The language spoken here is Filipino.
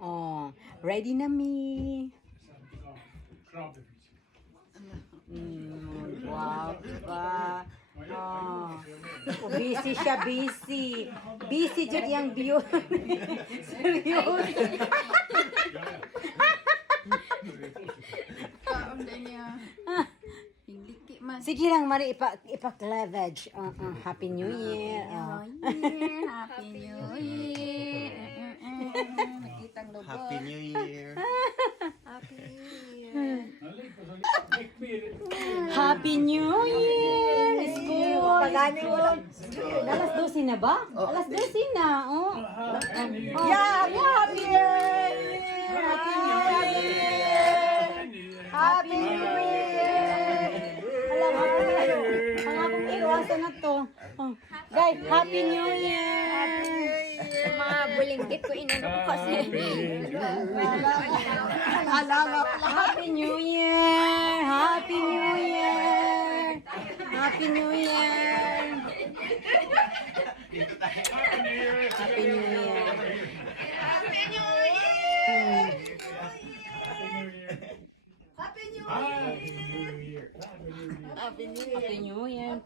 Oh, ready na mi. Wow, diba? Oh. Busy siya, busy. Busy jud yang view. Seryoso. Sige lang, Mari, ipa-cleavage. Happy New Year. Happy New Year. Nakitang logo. Happy New Year. Happy New Year. Happy New Year! School! Alas 12 na ba? Alas 12 na. Oh. Yeah, happy Year! Happy New Year! Happy New Year! Alam mo, ang akong iwasan na to. Oh. Guys, Happy New Year! Mga bulinggit ko inano ko kasi. Happy New Year! Happy New Year! Happy New Year! Happy New Year! Happy New Year!